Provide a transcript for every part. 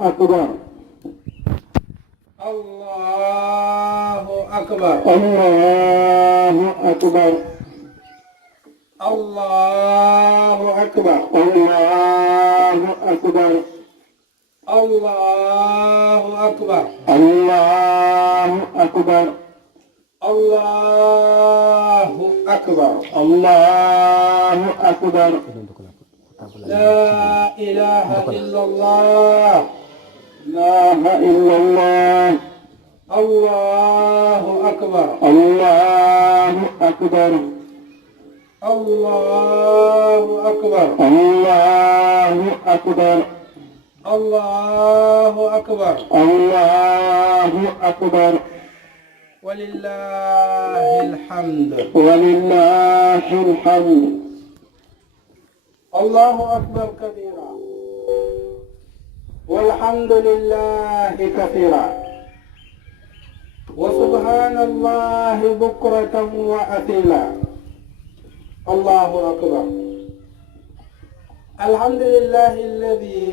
أكبر الله أكبر الله أكبر الله أكبر الله أكبر الله أكبر الله أكبر الله أكبر الله أكبر لا إله إلا الله لا إله إلا الله الله أكبر الله أكبر الله أكبر الله أكبر الله أكبر الله أكبر ولله الحمد ولله الحمد الله أكبر كبيرا والحمد لله كثيرا وسبحان الله بكرة وأصيلا الله أكبر الحمد لله الذي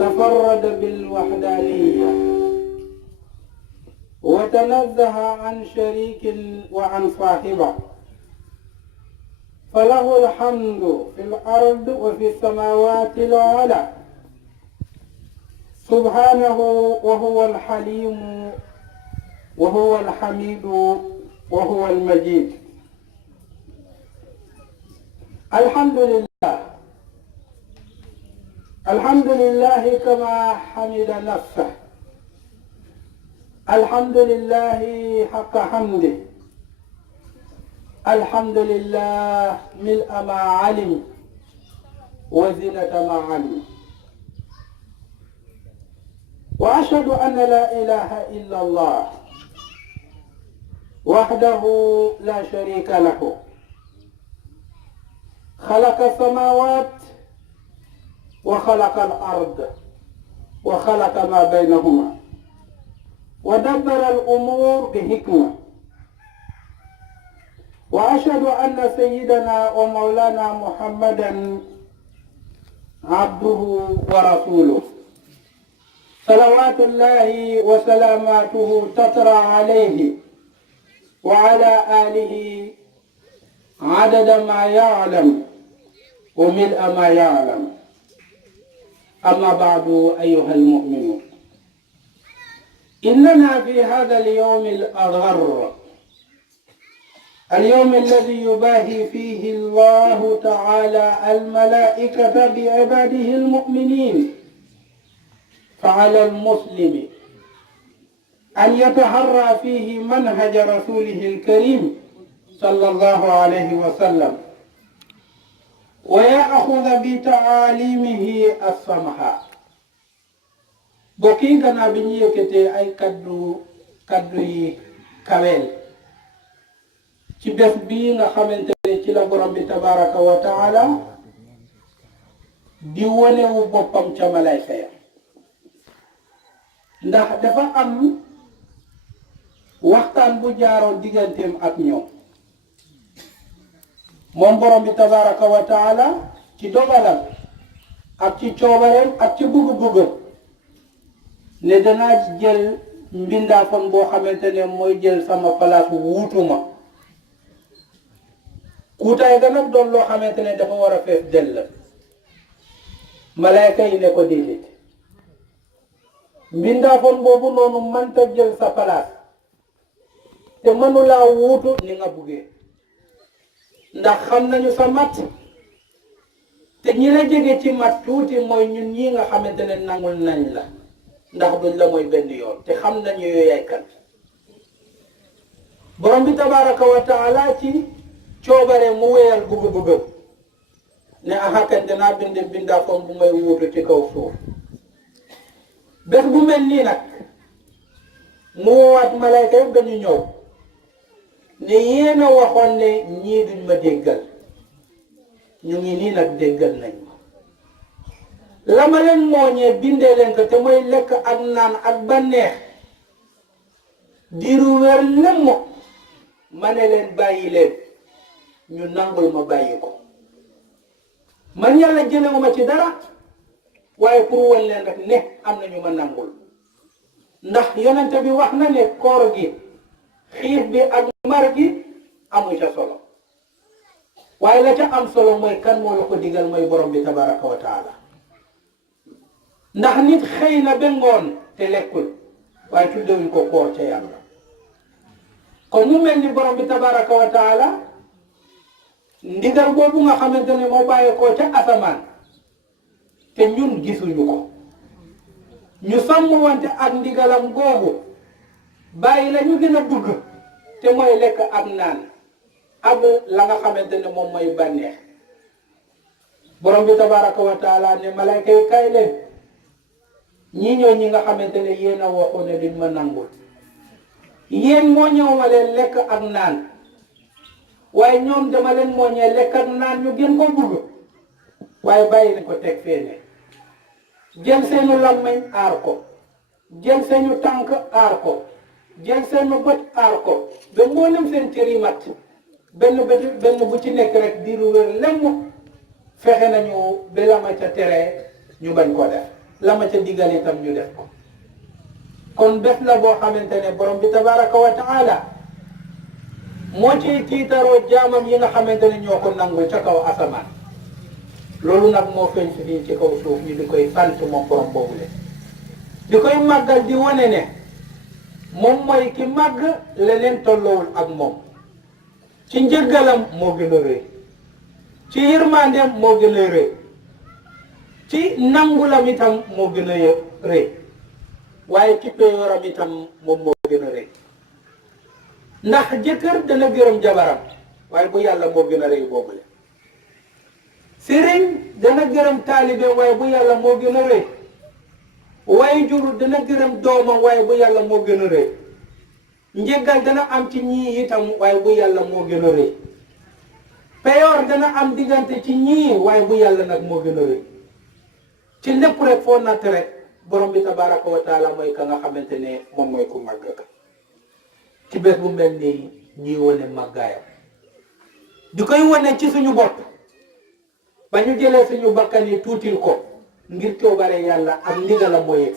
تفرد بالوحدانية وتنزه عن شريك وعن صاحبه فله الحمد في الأرض وفي السماوات العلى سبحانه وهو الحليم وهو الحميد وهو المجيد الحمد لله الحمد لله كما حمد نفسه الحمد لله حق حمده الحمد لله ملء ما علم وزنة ما علم وأشهد أن لا إله إلا الله وحده لا شريك له خلق السماوات وخلق الأرض وخلق ما بينهما ودبر الأمور بحكمة وأشهد أن سيدنا ومولانا محمدا عبده ورسوله صلوات الله وسلاماته تترى عليه وعلى آله عدد ما يعلم وملء ما يعلم أما بعد أيها المؤمنون إننا في هذا اليوم الأغر اليوم الذي يباهي فيه الله تعالى الملائكة بعباده المؤمنين فعلى المسلم أن يتحرى فيه منهج رسوله الكريم صلى الله عليه وسلم ويأخذ بتعاليمه السمحة بوكي غنا بني يكتي أي كدو كويل ci bés bii nga xamante ne ci la borom bi tabaraka wa taala di wonewu boppam ca malayka ya ndax dafa am waxtaan bu jaaroon digganteem ak ñoom moom borom bi tabaraka wa taala ci dogalam ak ci coobareem ak ci bugg-buggam ne danaa jël mbindaafon boo xamante ne mooy jël sama place wuutuma kuutaay ga nag doon loo xamante ne dafa war a fees dell malayka yi ne ko déedéet mbindaafoon boobu noonu mënta jël sa place te mënulaa wuutu ni nga buggee ndax xam nañu sa mat te ñi la jege ci mat tuuti mooy ñun ñii nga xamante ne nangul nañ la ndax duñ la mooy benn yoon te xam nañu yooyu yaay kan borom bi tabaraka wa taala ci coobare mu wéyal bugg-buggam ne ahakan dinaa bind bindaafoon bu may wuutu ci kaw suuf bés bu mel nii nag mu woowaat malayka yëpp dañu ñëw ne yéen a waxoon ne ñii duñ ma déggal ñu ngi nii nag déggal nañ ma la ma leen mooñee bindee leen ko te mooy lekk ak naan ak banneex diiru weer lëmm ma ne leen bàyyi leen ñu nangul ma bàyyi ko man yàlla jëlewuma ci dara waaye pour wan leen rek ne am na ñu ma nangul ndax yonente bi wax na ne koor gi xiif bi ak mar gi amu ca solo waaye la ca am solo mooy kan moo la ko digal mooy borom bi tabaraka wa taala ndax nit xëy na ba ngoon te lekkul waaye tuddewuñ ko koor ca yàlla kon mu mel ni borom bi tabaraka wa taala ndigal boobu nga xamante ne moo bàyyeekoo ca asamaan te ñun gisuñu ko ñu sàmm wante ak ndigalam googu bàyyi la ñu gën a bëgg te mooy lekk ak naan ak la nga xamante ne moom mooy bànneex borom bi tabaraka wa taala ne malayka yi kay leen ñii ñoo ñi nga xamante ne yéen a waxu ne duñ ma nangul yéen moo ñëw ma leen lekk ak naan waaye ñoom dama leen moo ñee lekk ak naan ñu gën ko bëgg waaye bàyyi nañ ko teg feene jël seenu làmmiñ aar ko jël seenu tànk aar ko jël seenu bët aar ko ba mboolem seen cër yi mat benn bu ci nekk rek diiru wér lemm fexe nañu ba la ma ca tere ñu bañ ko def la ma ca digal itam ñu def ko kon bés la boo xamante ne borom bi tabaraka wa taala moo ciy tiitaroo jaamam yi nga xamante ne ñoo ko nangul ca kaw asamaan loolu nag moo feeñ si fii ci kaw suuf ñu di koy sant moom borom boobule di koy màggal di wane ne moom mooy ki màgg leneen tolloowul ak moom ci njëggalam moo gën a rëy ci yërmandeem moo gën a rëy ci nangulam itam moo gën a rëy waaye ci péyoram itam moom moo gën a rëy ndax jëkkër dana gërëm jabaram waaye bu yàlla moo gën a rëy boobule sëriñ dana gërëm taalibe waaye bu yàlla moo gën a rëy waaye jur dana gërëm doomam waaye bu yàlla moo gën a rëy njëggal dana am ci ñii itam waaye bu yàlla moo gën a rëy peyoor dana am diggante ci ñii waaye bu yàlla nag moo gën a rëy ci lépp rek foo natt rek borom bi tabaraka wa taala mooy ka nga xamante ne moom mooy ku màgg ka ci bés bu mel nii ñuy wane màggaayam di koy wane ci suñu bopp ba ñu jëlee suñu bakkan yi tuutil ko ngir coobare yàlla ak ndigalam moo yegg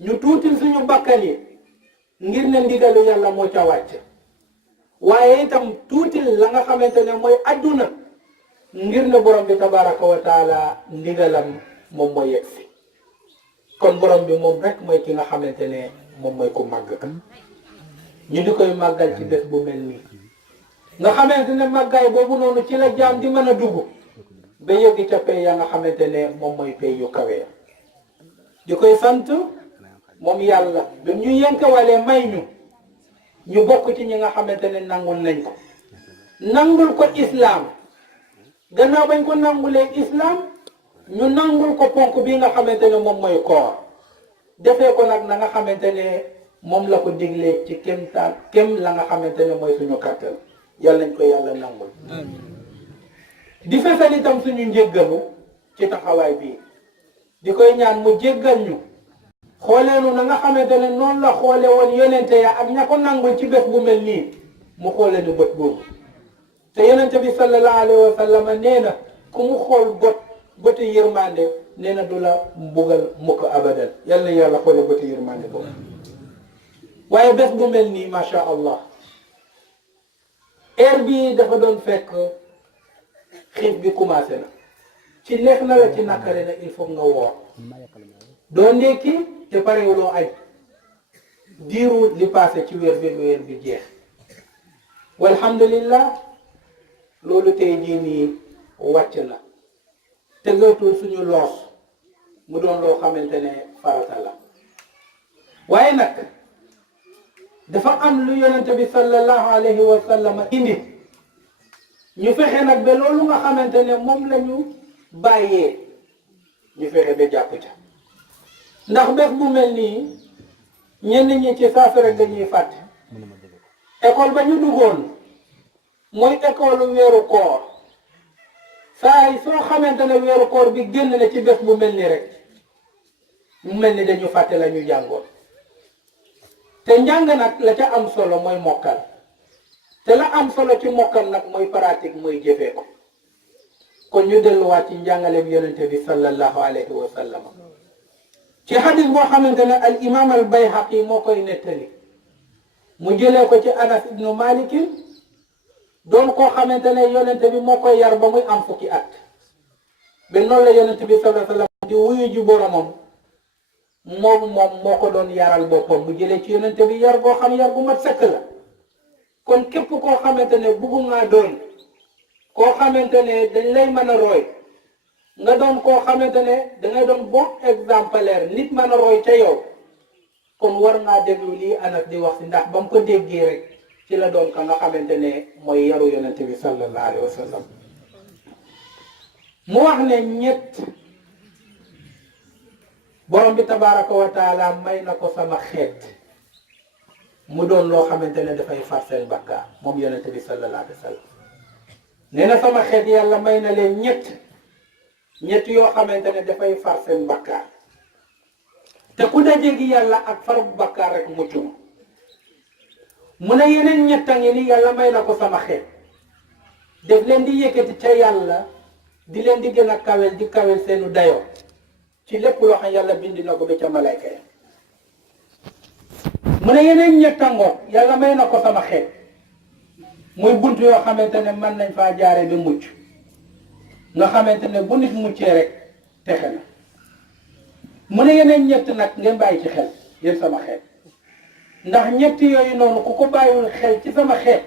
ñu tuutil suñu bakkan yi ngir ne ndigalu yàlla moo ca wàcc waaye itam tuutil la nga xamante ne mooy adduna ngir ne borom bi tabaraka wa taala ndigalam moom moo yegg si kon borom bi moom rek mooy ki nga xamante ne moom mooy ku màgg ka ñu di koy màggal ci bés bu mel nii nga xamante ne màggaay boobu noonu ci la jaam di mën a dugg ba yëggi ca pay ya nga xamante ne moom mooy pay yu kawe di koy sant moom yàlla bi ñu yenkewalee may ñu bokk ci ñi nga xamante ne nangul nañ ko nangul ko islaam gannaaw bañ ko nangulee islaam ñu nangul ko ponk bi nga xamante ne moom mooy koor defee ko nag na nga xamante ne moom la ko diglee ci kem la nga xamante ne mooy suñu kàttan yàlla nañ ko yàlla nangul di fesal itam suñu njéggalu ci taxawaay bii di koy ñaan mu jéggal ñu xooleenu na nga xamante ne noonu la xoole woon yonente ya ak ña ko nangul ci bés bu mel nii mu xoole nu bët boobu te yonente bi sallallahu alayhi wa sallam nee na ku mu xool bëti yërmande nee na du la mbugal mukk abadan yal na yàlla xoole bëti yërmande boobu waaye bés bu mel nii macha allah heure bii dafa doon fekk xiif bi commencé na ci neex na la ci nakare na il faut nga woor doo ndékki te parewuloo añ diiru li passé ci weer bi jeex walhamdulillah loolu tey jii nii wàcc na tegootul suñu loos mu doon loo xamante ne farata la waaye nag dafa am lu yonente bi sallallahu alayhi wa sallam indi ñu fexe nag ba loolu nga xamante ne moom la ñu bàyyee ñu fexe ba jàpp ca ndax bés bu mel nii ñenn ñi ci saasi rek dañuy fàtte école ba ñu duggoon mooy école weeru koor saa yi soo xamante ne weeru koor bi génn na ci bés bu mel ni rek mu mel ni dañu fàtte la ñu jàngoon te njàng nag la ca am solo mooy mokkal te la am solo ci mokkal nag mooy pratique mooy jëfee ko kon ñu delluwaat ci njàngaleem yonente bi sallallahu alayhi wa sallam ci hadis boo xamante ne al imam al bayhaqi moo koy nettali mu jëlee ko ci anas ibnu malikin doon koo xamante ne yonente bi moo koy yar ba muy am fukki at ba noonu la yonente bi sallallahu alayhi wa sallam di wuyu ji boromam moom moo ko doon yaral boppam mu jëlee ci yonente bi yar boo xam yar bu mat sëkk la kon képp koo xamante ne buggu ngaa doon koo xamante ne dañ lay mën a roy nga doon koo xamante ne dangay doon bon exemplaire nit mën a roy ca yow kon war ngaa déglu lii Anas di wax si ndax ba mu ko déggee rek ci la doon ka nga xamante ne mooy yaru yonente bi sallallahu alayhi wa sallam mu wax ne ñett borom bi tabaraka wa taala may na ko sama xeet mu doon loo xamante ne dafay far seen bakkaar moom yonente bi sallallahu alayhi wa sallam nee na sama xeet yàlla may na leen ñett yoo xamante ne dafay far seen bakkaar te ku daje gi yàlla ak far bu bakkaar rek mucc na mu ne yeneen ñetta ngi ni yàlla may na ko sama xeet def leen di yëkkati ca yàlla di leen di gën a kawel di kawel seenu dayoo ci lépp loo xam yàlla bindi na ko ba ca malayka ya mu ne yeneen ñetta ngoog yàlla may na ko sama xeet muy bunt yoo xamante ne mën nañ faa jaare ba mucc nga xamante ne bu nit muccee rek texe na mu ne yeneen ñett nag ngeen bàyyi ci xel yéen sama xeet ndax ñett yooyu noonu ku ko bàyyiwul xel ci sama xeet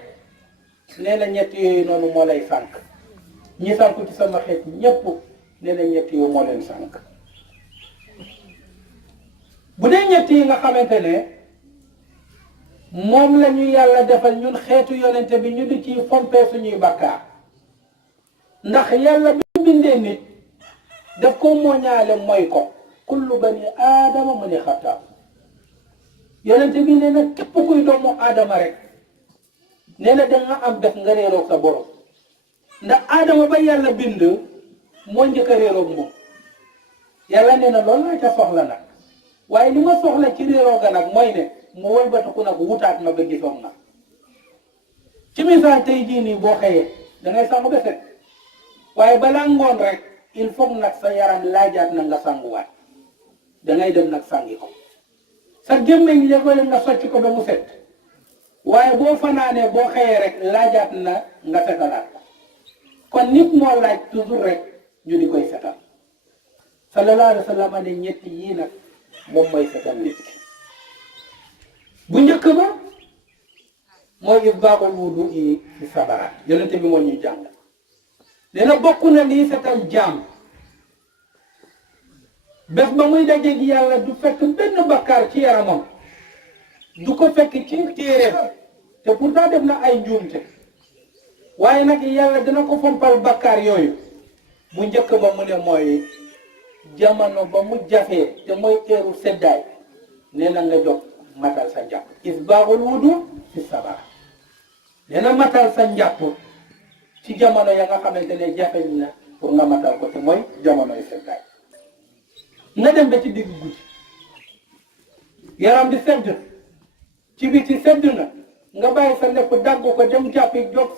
nee na ñett yooyu noonu moo lay sànk ñi sànku ci sama xeet ñépp nee na ñett yooyu moo leen sànk bu dee ñett yi nga xamante ne moom la ñu yàlla defal ñun xeetu yonente bi ñu di ci fompee suñuy bakkaar ndax yàlla bi bindee nit daf ko mooñaale mooy ko kullu bani aadama mu ne xattaab yonente bi nee na képp kuy doomu aadama rek nee na danga am bés nga réeroog sa borom ndax aadama ba yàlla bind moo njëkk a réeroog moom yàlla nee na loolu laa ca soxla nag waaye li ma soxla ci réerooga nag mooy ne mu wëlbatiku nag wutaat ma ba gisoon na ci misaal tey jii nii boo xëyee dangay sangu ba set waaye balaa ngoon rek il faut nag sa yaram laajaat na nga sanguwaat dangay dem nag sangi ko sa gémmiñ léeg-léeg nga socc ko ba mu set waaye boo fanaanee boo xëyee rek laajaat na nga setalaat ko kon nit moo laaj toujours rek ñu di koy setal sallallahu alayhi wa sallam ne ñetti yii nag moom mooy setal nit ki bu njëkk ba mooy isbaaxul wudu yi ci sabara yonente bi moo ñuy jàng nee na bokk na lii setal jaam bés ba muy dajeeg yàlla du fekk benn bakkaar ci yaramam du ko fekk ci téeréem te pourtant def na ay njuumte waaye nag yàlla dina ko fompal bakkaar yooyu bu njëkk ba mu ne mooy jamono ba mu jafee te mooy teeru seddaay nee na nga jóg matal sa njàpp isbaaxul wudu ci sabara nee na matal sa njàpp ci jamono ya nga xamante ne jafeñ na pour nga matal ko te mooy jamonoy seddaay nga dem ba ci digg guddi yaram di sedd ci biti sedd na nga bàyyi sa lépp dagg ko dem jàppi jóg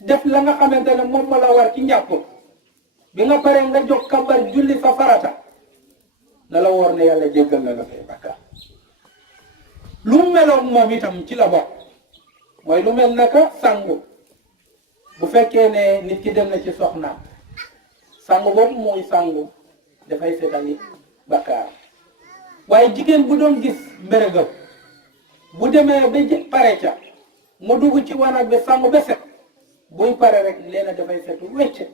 def la nga xamante ne moom ma la war ci njàpp bi nga paree nga jóg kabar julli sa farata na la woor ne yàlla jéggal na la say bakkaar lu mu meloon moom itam ci la bokk mooy lu mel naka sangu bu fekkee ne nit ki dem na ci soxnaam sangu boobu mooy sangu dafay seetali bakkaar waaye jigéen bu doon gis mbërëgam bu demee ba pare ca mu dugg ci wanag bi sangu ba set buy pare rek leena dafay setu wecc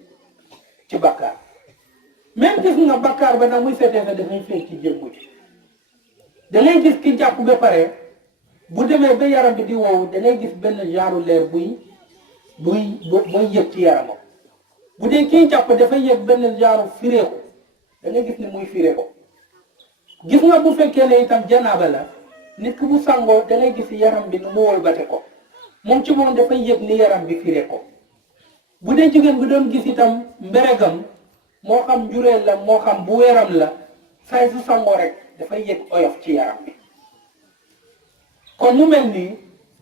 ci bakkaar même gis nga bakkaar ba nag muy setee sa dafay feeñ ci jëmm ji da ngay gis ki jàpp ba pare bu demee ba yaram bi di wow da ngay gis benn genre leer buy yëg ci yaramam bu dee kii jàpp dafay yëg benn genre firéeku da ngay gis ni muy firé ko gis nga bu fekkee ne itam janaaba la nit ki bu sangoo da ngay gis yaram bi nu mu wolbate ko moom ci moom dafay yëg ni yaram bi firé ko bu dee jigéen bi doon gis itam mberegam moo xam njureel la moo xam bu weeram la saay su sangoo rek dafay yëg oyof ci yaram bi kon mu mel nii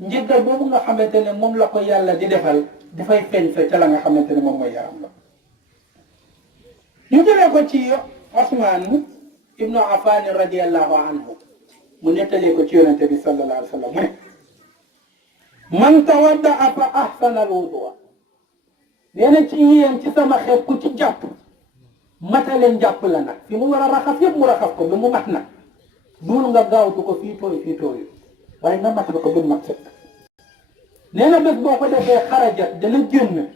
njëggal boobu nga xamante ne moom la ko yàlla di defal dafay feeñ sa ca la nga xamante ne moom mooy yaram la ñu jëlee ko ci Osman ibnu Affan radiyallahu anhu mu nettalee ko ci yonente bi sallallahu alayhi wa sallam mu ne man tawaddaa fa ahsana al-wudu'a nee na ci yéen ci sama xeet ku ci jàpp matale njàpp la nag fi mu war a raxas yëpp mu raxas ko ba mu mat nag duul nga gaawtu ko fii tooy waaye nga mat ko ba mu mat sëkk nee na bés boo ko defee xarajat dana génn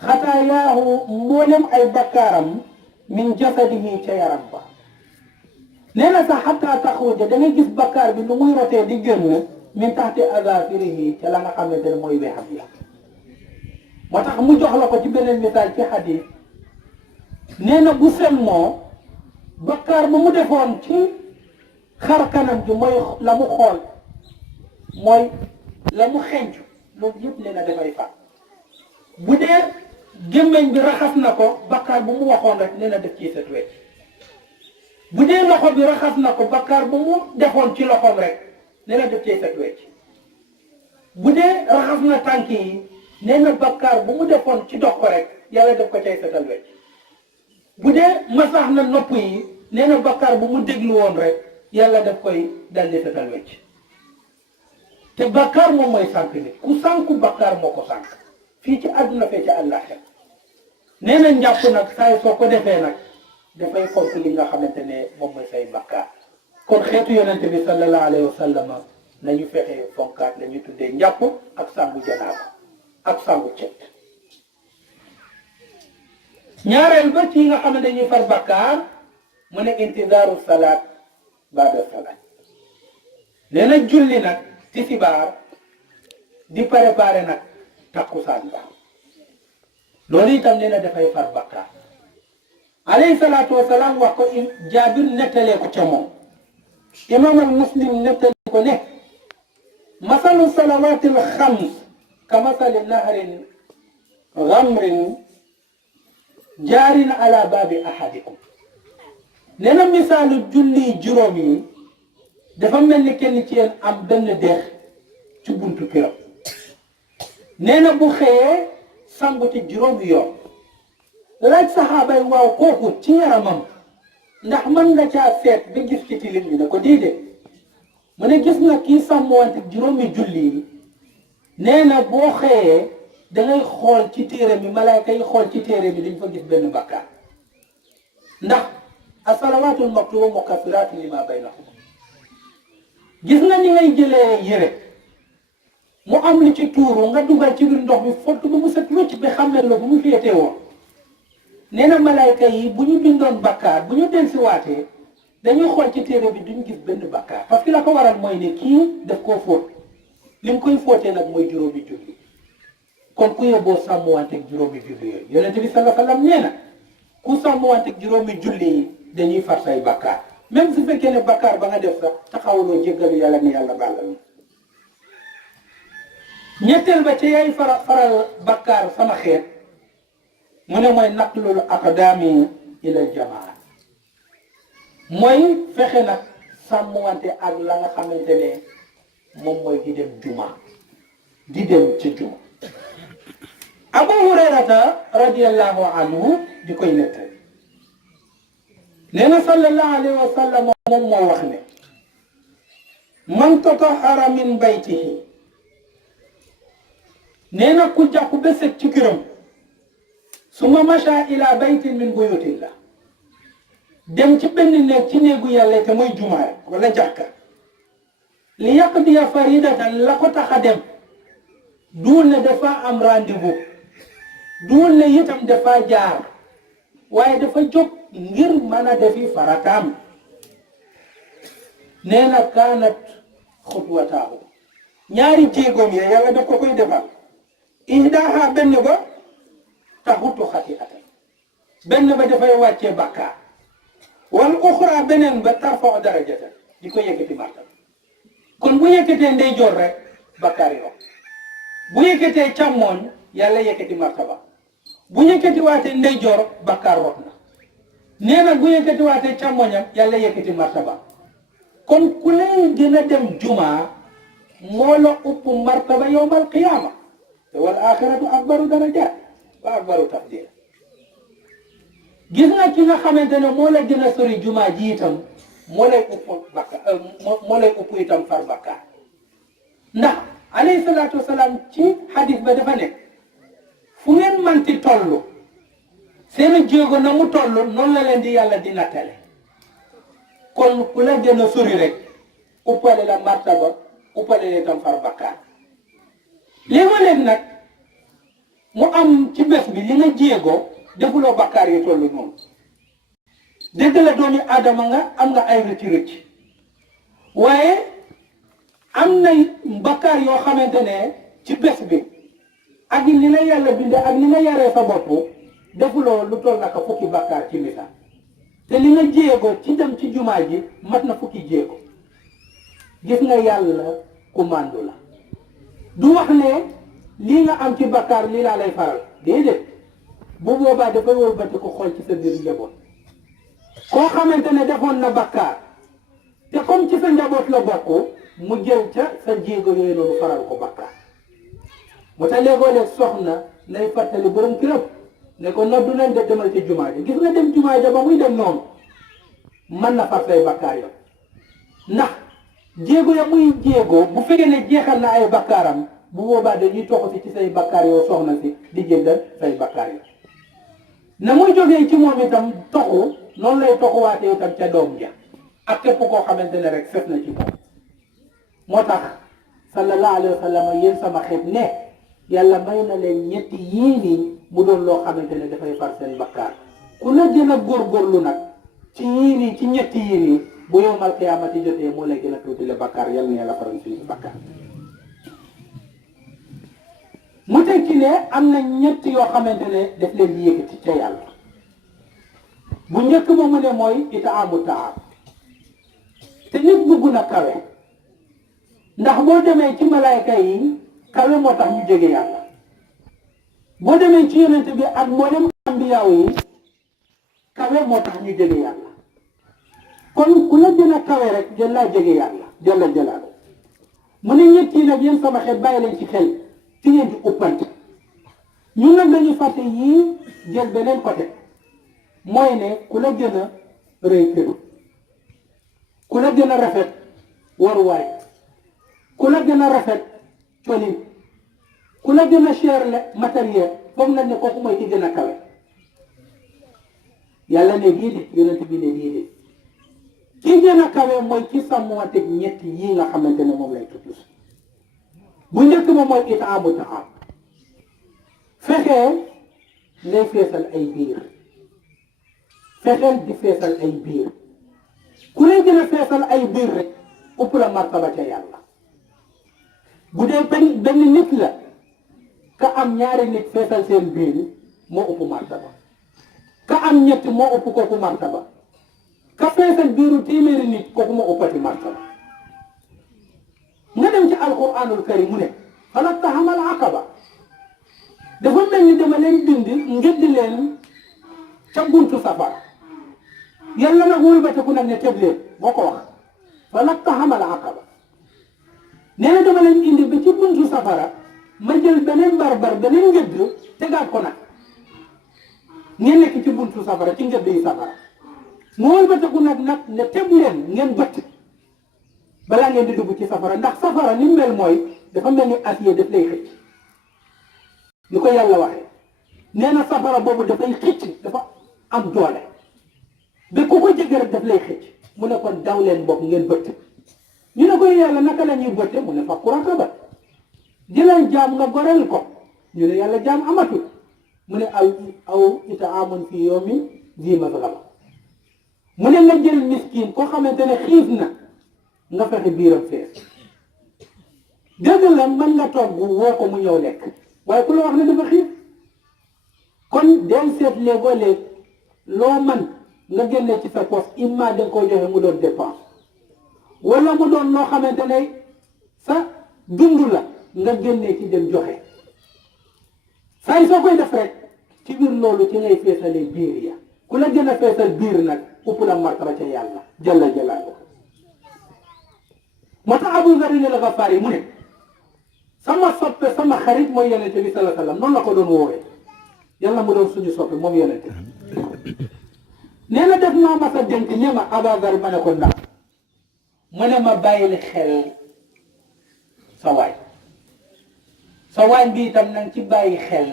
xataayaahu mboolem ay bakkaaram min jasadihi ca yaram ba nee na sax xataa taxruja da ngay gis bakkaar bi lu muy rotee di génn min taxti azafirihi ca la nga xamante ne mooy weexam ya moo tax mu jox la ko ci beneen misaal ci xadiis nee na bu seen moo bakkaar ba mu defoon ci xar kanam ji mooy la mu xool mooy la mu xencu loolu yëpp nee na dafay fa bu dee gémmeñ bi raxas na ko bakkaar bu mu waxoon rek nee na def ci set wecc bu dee loxo bi raxas na ko bakkaar bu mu defoon ci loxoom rek nee na def ci set wecc bu dee raxas na tànk yi nee na bakkaar bu mu defoon ci dox ko rek yàlla def ko cay setal wecc bu dee masax na nopp yi nee na bakkaar bu mu déglu woon rek yàlla daf koy daldi setal wecc te bakkaar moom mooy sànq nit ku sànku bakkaar moo ko sànq fii ci àdduna fee ci àllaaxira nee na njàpp nag saay soo ko defee nag dafay fonk li nga xamante ne moom mooy say bakkaar kon xeetu yonente bi sallallahu alayhi wa sallam nañu fexe fonkaat la ñu tuddee njàpp ak sangu janaaba ak sangu cet ñaareel ba ci nga xam ne dañuy far bakkaar mu ne intizaaru salaat baada salaat nee na julli nag tisbaar di préparé nag takkusaan ba loolu itam nee na dafay far bakkaar alayhi salaatu wasalaam wax ko Jaabir nettalee ko ca moom imaam al Muslim nettalee ko ne masalu salawaatil xams ka masali nahrin gamrin jaarin ala baabi ahadikum nee na misaalu julli juróom yi dafa mel ni kenn ci yéen am benn dex ci buntu këram nee na bu xëyee sangu ci juróomi yoon laaj saxaaba yi waaw kooku ci yaramam ndax mën nga caa seet ba gis ci tilim bi ne ko déedéet mu ne gis na kii sàmmwante juróomi julli yi nee na boo xëyee dangay xool ci téere mi malaayka yi xool ci téere mi dañ fa gis benn bakkaar ndax asalawaatul maktuba mukaffiraatun limaa baynahuma gis nga ni ngay jëlee yére mu am li ci tuuru nga dugal ci biir ndox mi fott ba mu set wécc bi xam ne la bu mu féetee woon nee na malaayka yi bu ñu bindoon bakkaar bu ñu dellusiwaatee dañuy xool ci téere bi duñ gis benn bakkaar parce que la ko waral mooy ne kii daf koo fóot li mu koy fóotee nag mooy juróomi julli kon ku yóbboo sàmmwanteeg juróomi julli yooyu yonente bi sallallahu alayhi wa sallam nee na ku sàmmwanteeg juróomi julli yi dañuy far say bakkaar même su fekkee ne bakkaar ba nga def sax taxawuloo jéggalu yàlla ne yàlla bàllal ñetteel ba ci yaay faral bakkaar sama xeet mu ne mooy naqlul aqdaami ilal jamaa mooy fexe nag sàmmwante ak la nga xamante ne moom mooy di dem juma di dem ci juma Abu Hurayrata radiyallahu anhu di koy nettali nee na sallallahu alayhi wa sallam moom moo wax ne man tatahhara min baytihi nee na ku jàpp ba set ci këram summa masha ila baytin min buyutillah dem ci benn néeg ci néegu yàlla te mooy jumaa wala jàkka li yaqdiya faridatan la ko tax a dem duul ne dafa am rendez-vous duul ne itam dafa jaar waaye dafa jóg ngir mën a defi farataam nee na kaanat xutwataahu ñaari jéegoom ya yàlla daf ko koy defal ihdaha benn ba taxutu xati'atan benn ba dafay wàccee bàkkaar wal uxra beneen ba tarfa'u darajatan di ko yëkkati martaba kon bu yëkkatee ndeyjoor rek bàkkaar yi wax bu yëkkatee càmmooñ yàlla yëkkati martaba bu yëkkati waatee ndeyjoor bàkkaar wax na nee na bu yëkkati waatee càmmooñam yàlla yëkkati martaba kon ku lay gën a dem jumaa moo la upp martaba yawmal qiyaama te wal aaxiratu akbaru darajaat wa akbaru tafdiila gis nga ki nga xamante ne moo la gën a sori jumaa ji itam moo lay upp bakkaar moo lay upp itam far bakkaar ndax alayhi salaatu wasalaam ci hadis ba dafa nekk fu ngeen manti toll seen jéego na mu toll noonu la leen di yàlla di nattale kon ku la gën a sori rek uppale la martaba uppale la itam far bakkaar léeg-léeg nag mu am ci bés bi li nga jéego defuloo bakkaar yi tollu noonu dëgg la doomi aadama nga am nga ay rëcc rëcc waaye am na bakkaar yoo xamante ne ci bés bi ak ni la yàlla binde ak ni nga yaree sa bopp defuloo lu toll naka fukki bakkaar ci misaal te li nga jéego ci dem ci jumaa ji mat na fukki jéego gis nga yàlla ku màndu la du wax ne lii nga am ci bakkaar lii laa lay faral déedéet bu boobaa dafay wëlbati ko xool ci sa biir njaboot koo xamante ne defoon na bakkaar te comme ci sa njaboot la bokk mu jël ca sa jéego yooyu noonu faral ko bakkaar mu tax léegoo-léeg soxna nay fàttali borom këram ne ko noddu nañ de demal ci jumaa ja gis nga dem jumaa ja ba muy dem noonu mën na far say bakkaar yow ndax jéego ya muy jéego bu fekkee ne jeexal na ay bakkaaram bu boobaa dañuy toxu ci say bakkaar yow soxna si di jéggal say bakkaar yow na muy jógee ci moom itam toxu noonu lay toxuwaatee itam ca doom ja ak képp koo xamante ne rek fes na ci moom moo tax sallallahu alayhi wa sallam yéen sama xeet ne yàlla may na leen ñetti yii nii mu doon loo xamante ne dafay far seen bakkaar ku la gën a góorgóorlu nag ci yii nii ci ñetti yii nii bu yowmal qiyaamati jotee moo lay gën a tuuti le bakkaar yàlla na yàlla faral suñu bakkaar mu teg ci ne am na ñett yoo xamante ne daf leen di yëkkati ca yàlla bu njëkk ba mu ne mooy itaamu taam te nit bugg na kawe ndax boo demee ci malaayka yi kawe moo tax ñu jege yàlla boo demee ci yonent bi ak mboolem ambiyaaw yi kawe moo tax ñu jege yàlla kon ku la gën a kawe rek gën laa jege yàlla jalla jalaalu mu ne ñett yi nag yéen sama xeet bàyyi leen ci xel ci ngeen di uppante ñun nag dañuy fàtte yii jël beneen côté mooy ne ku la gën a rëy kër ku la gën a rafet waruwaay ku la gën a rafet colin ku la gën a cher le matériel foog nañ ne kooku mooy ki gën a kawe yàlla ne déedéet yonent bi ne déedéet ki gën a kawe mooy ki sàmmanteeg ñett yii nga xamante ne moom lay tudd bu njëkk ba mooy itaamu taam fexeel ngay feesal ay biir fexeel di feesal ay biir ku lay gën a feesal ay biir rek ëpp la martaba ca yàlla bu dee benn nit la ka am ñaari nit feesal seen biir moo ëpp martaba ka am ñett moo ëpp kooku martaba ka feesal biiru téeméeri nit kooku moo ëppati martaba nga dem ci alquranul karim mu ne falaqtahamal aqaba dafa mel ni dama leen bind ngeddi leen ca buntu safara yàlla nag wëlbatiku nag ne tëb leen moo ko wax falaqtahamal aqaba nee na dama leen indi ba ci buntu safara ma jël beneen barbar beneen ngëdd tegaat ko nag ngeen nekk ci buntu safara ci ngëdd yi safara mu wëlbatiku nag ne tëb leen ngeen bëtt balaa ngeen di dugg ci safara ndax safara ni mel mooy dafa mel ni acier daf lay xëcc ni ko yàlla waxee nee na safara boobu dafay xëcc dafa am doole ba ku ko jege rek daf lay xëcc mu ne kon daw leen bopp ngeen bëtt ñu ne ko yàlla naka la ñuy bëtte mu ne fa kuraka jëlal jaam nga goreel ko ñu ne yàlla jaam amatul mu ne aw itaamun fi yawmin zi masghaba mu ne nga jël miskin koo xamante ne xiif na nga fexe biiram fees dëgg la mën nga togg woo ko mu ñëw lekk waaye ku la wax ne dafa xiif kon del seet léegoo-léeg loo man nga génne ci sa poche imma da nga koy joxe mu doon dépense wala mu doon loo xamante ne sa dund la nga génne ci dem joxe saa yi soo koy def rek ci biir loolu ci ngay feesalee biir ya ku la gën a feesal biir nag ëpp la martaba ca yàlla jalla jalaaluhu moo tax Abu Zarrin al-Ghafari mu ne sama soppe sama xarit mooy yonente bi sallallahu alayhi wa sallam noonu la ko doon woowee yàlla mu doon suñu soppe moom yonente nee na def maa mas a dénk ne ma Abazar ma ne ko ndax mu ne ma bàyyil xel sa waañ bi itam nanga ci bàyyi xel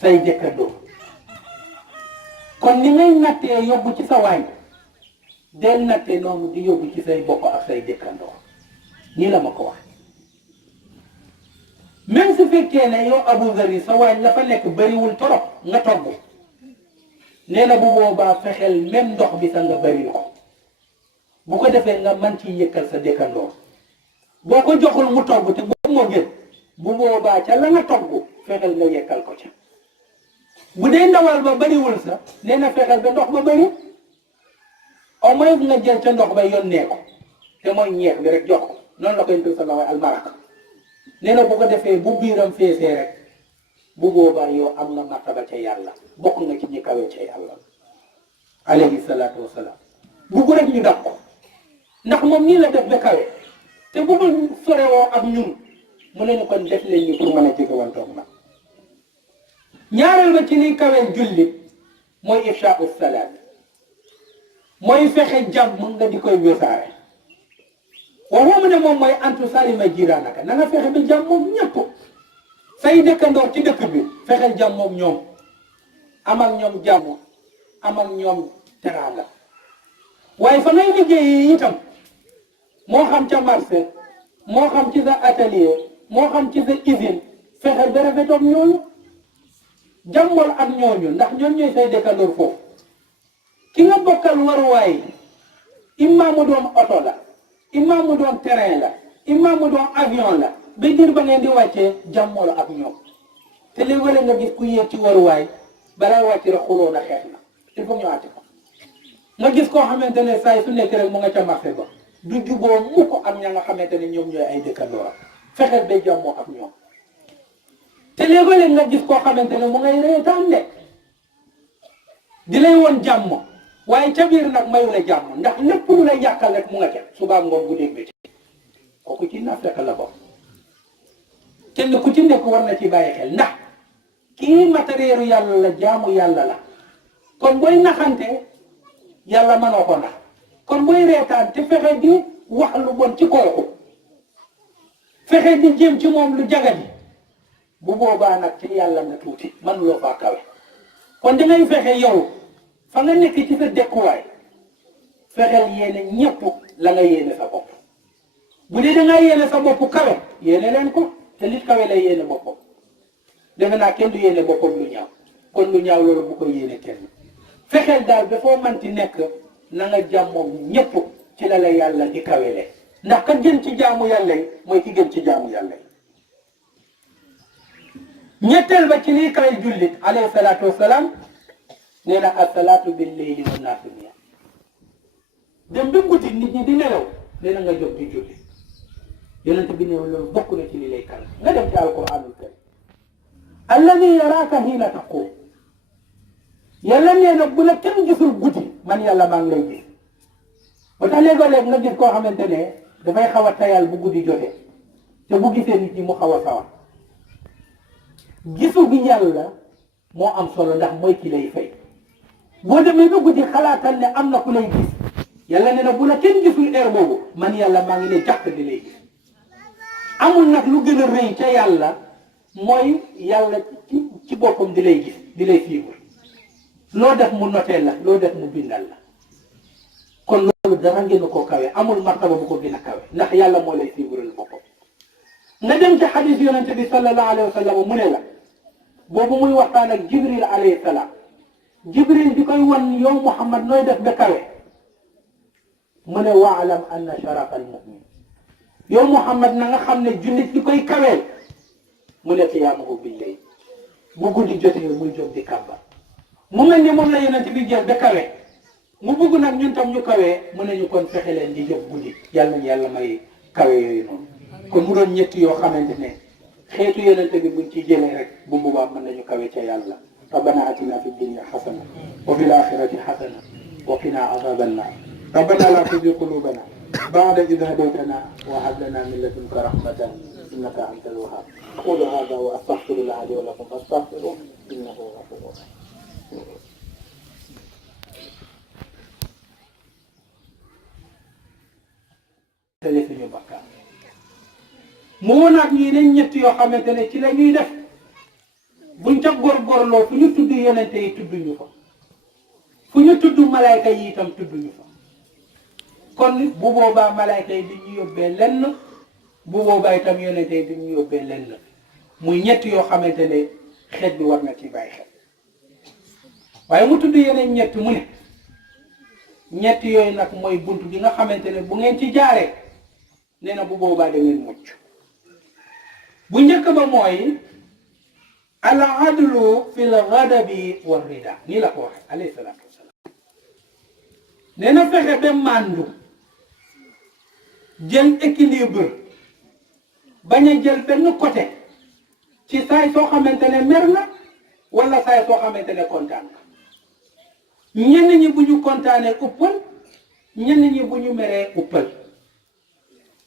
say dëkkandoo kon ni ngay nattee yóbbu ci sa waañ del nattee noonu di yóbbu ci say bokk ak say dëkkandoo nii la ma ko wax même su fekkee ne yow Abu Zar sa waañ la fa nekk bëriwul torop nga togg nee na bu boobaa fexeel même ndox bi sa nga bëri ko bu ko defee nga mën ci yëkkal sa dëkkandoo boo ko joxul mu togg te boobu moo gën bu boobaa ca la nga togg fexeel nga yëkkal ko ca bu dee ndawal ba bëriwul sa nee na fexeel ba ndox ba bëri au moins nga jël ca ndox ba yónnee ko te mooy ñeex bi rek jox ko noonu la koy ntu sa la almaraka nee na bu ko defee bu biiram feesee rek bu boobaa yow am nga martaba ca yàlla bokk nga ci ñi kawe ca yàlla alayhi salaatu wasalaam buggu rek ñu daf ko ndax moom nii la def ba kawe te bëggul sorewoo ak ñun mu ne ñu kon def leen ñu pour mën a jege wantoog nag ñaareel ba ci liy kaweel jullit mooy ifshaa'u salaat mooy fexe jàmm nga di koy wesaare waxoo mu ne moom mooy antu salima jiraanaka na nga fexe ba jàmm moom ñëpp say dëkkandoor ci dëkk bi fexeel jàmm moom ñoom am ak ñoom jàmm am ak ñoom teraanga waaye fa ngay liggéey itam moo xam ca marché moo xam ci sa atelier moo xam ci sa usine fexeel ba rafetoog ñooñu jàmmal ak ñooñu ndax ñooñu ñooy say dëkkandoor foofu ki nga bokkal waruwaay imma mu doon oto la imma mu doon terrain la imma mu doon avion la ba diir ba ngeen di wàccee jàmmoo la ak ñoom te léeg-léeg nga gis ku yéeg ci waruwaay balaa wàcc rek xuloo na xeex na il faut ñu àtte ko nga gis koo xamante ne saa yi su nekk rek mu nga ca marché ba du juboo mu ko am ña nga xamante ne ñoom ñooy ay dëkkandooram fexeel ba jàmmoo ak ñoom te léeg-léeg nga gis koo xamante ne mu ngay reetaan de di lay woon jàmm waaye ca biir nag mayu la jàmm ndax lépp lu lay yàqal rek mu nga ca subaa ngoon bu dégg ci kooku ci na fekk la bokk kenn ku ci nekk war na ci bàyyi xel ndax kii matérielu yàlla la jaamu yàlla la kon booy naxante yàlla mënoo ko nax kon booy reetaan te fexe di wax lu bon ci kooku fexe di jéem ci moom lu jagadi bu boobaa nag ci yàlla nga tuuti man loo faa kawe kon dangay fexe yow fa nga nekk ci sa dëkkuwaay fexeel yéene ñëpp la nga yéene sa bopp bu dee da ngaa yéene sa bopp kawe yéene leen ko te nit kawe lay yéene boppam defe naa kenn du yéene boppam lu ñaaw kon lu ñaaw loolu bu ko yéene kenn fexeel daal ba foo manti nekk na nga jàmmoom ñëpp ci la la yàlla di kawele ndax ka gën ci jaamu yàlla yi mooy ki gën ci jaamu yàlla yi ñetteel ba ci lii kawel jullit alayhi salaatu wasalaam nee na asalaatu bil layli wa naasu niyaam dem ba guddi nit ñi di nelaw nee na nga jóg di julli yonent bi ne loolu bokk na ci li lay kal nga dem ci alquranul karim alladi yaraaka hiina taquum yàlla nee na bu la kenn gisul guddi man yàlla maa ngi lay gis ba tax léeg-léeg nga gis koo xamante ne dafay xaw a tayal bu guddi jotee te bu gisee nit ñi mu xaw a sawar gisu gi yàlla moo am solo ndax mooy ki lay fay boo demee ba guddi xalaatal ne am na ku lay gis yàlla nee na bu la kenn gisul heure boobu man yàlla maa ngi lay jàpp di lay gis amul nag lu gën a rëy ca yàlla mooy yàlla ci boppam di lay gis di lay suivre loo def mu noteel la loo def mu bindal la kon loolu dara ngeen koo kawe amul martaba bu ko gën a kawe ndax yàlla moo lay suivre la boppam nga dem ci xadis yonente bi sallallahu alayhi wa sallam mu ne la boobu muy waxtaan ak jibril alayhi salaam jibril di koy wan yow Muhammad nooy def ba kawe mu ne waalam anna sharafa al mu'min yow Muhammad na nga xam ne jullit di koy kaweel mu ne qiyaamahu bil layl bu guddi jotee muy jóg di kàbbar mu mel ni moom la yonent bi jël ba kawe mu bëgg nag ñun tam ñu kawee mu ne ñu kon fexe leen di jóg guddi yàlla ñu yàlla may kawe yooyu noonu kon mu doon ñetti yoo xamante ne xeetu yonent bi buñ ci jëlee rek bu boobaa mën nañu kawe ca yàlla rabbana atina fi dunya xasana wa fil axirati xasana wa qina azaban naar rabbana la tuzigh qulubana ba'da idh hadaytana wa hab lana min ladunka rahmatan innaka antal wahhab aqulu hadha wa astaghfirullah li wa lakum fastaghfiruhu innahu ghafurur rahim tele suñu bakkaar mu wonaat ñi ne ñett yoo xamante ne ci la ñuy def buñ ca góorgóorloo fu ñu tudd yonente yi tudd ñu fa fu ñu tudd malayka yi itam tudd ñu fa kon bu boobaa malayka yi di ñu yóbbee lenn bu boobaa itam yonente yi di ñu yóbbee lenn muy ñett yoo xamante ne xeet bi war na ci bàyyi xel waaye mu tudd yeneen ñett mu ne ñett yooyu nag mooy bunt bi nga xamante ne bu ngeen ci jaaree nee na bu boobaa da ngeen mucc bu njëkk ba mooy al adlu fi l ghadabi wa rida nii la ko waxee alayhi salaatu wasalaam nee na fexe ba màndu jël équilibre bañ a jël benn côté ci saay soo xamante ne mer na wala saay soo xamante ne kontaan na ñenn ñi bu ñu kontaanee uppal ñenn ñi bu ñu meree uppal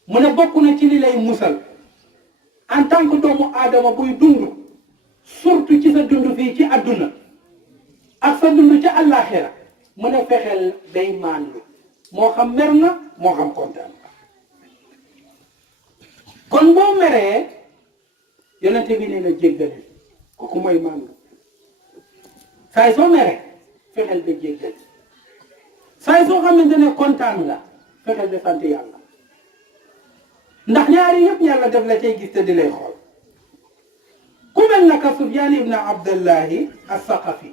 mu ne bokk na ci li lay musal en tant que doomu aadama buy dund surtout ci sa dund fii ci àdduna ak sa dund ci àllaaxira mu ne fexeel day maandu moo xam mer na moo xam kontaan na kon boo meree yonente bi nee na jéggale kooku mooy maandu saay soo meree fexeel ba jéggale saay soo xamante ne kontaan nga fexeel ba sant yàlla ndax ñaari yëpp yàlla def la cay gis te di lay xool ku mel naka Sufyaan ibn Abdullahi as-Saqafi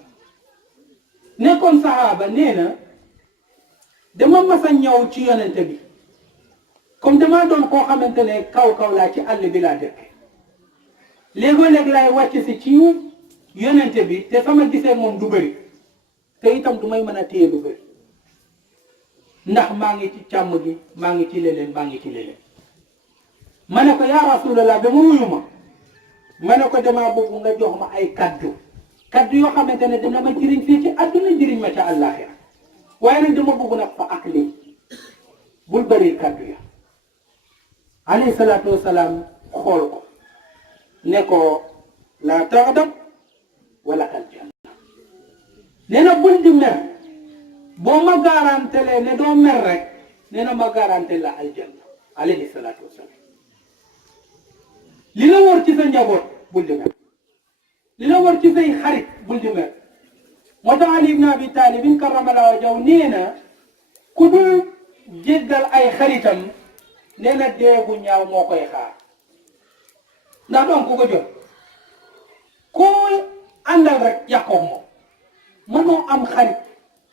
nekkoon sahaaba nee na dama mas a ñëw ci yonente bi comme damaa doon koo xamante ne kaw laa ci àll bi laa dëkk léegoo-léeg laay wàcc si ci yonente bi te sama gisee moom du bëri te itam du may mën a téye du bëri ndax maa ngi ci càmm gi maa ngi ci leneen maa ngi ci leneen ma ne ko yaa rasulallah ba mu wuyu ma ne ko damaa bëgg nga jox ma ay kaddu yoo xamante ne dina ma jëriñ fii ci àdduna jëriñ ma ca àllaaxira waaye nag dama bëgg nag fa ak lii bul bëri kaddu ya alayhi salaatu wasalaam xool ko ne ko laa taxdab wala kal janna nee na bul di mer boo ma garantelee ne doo mer rek nee na ma garanté la aljanna alayhi salaatu wasalaam li la war ci sa njaboot bul di mer li la war ci say xarit bul di mer moo tax Ali ibn Abi Talib karramallahu wajhahu nee na ku dul jéggal ay xaritam nee na dee bu ñaaw moo koy xaar ndax doon ku ko jot koo àndal rek yàqoo moom mënoo am xarit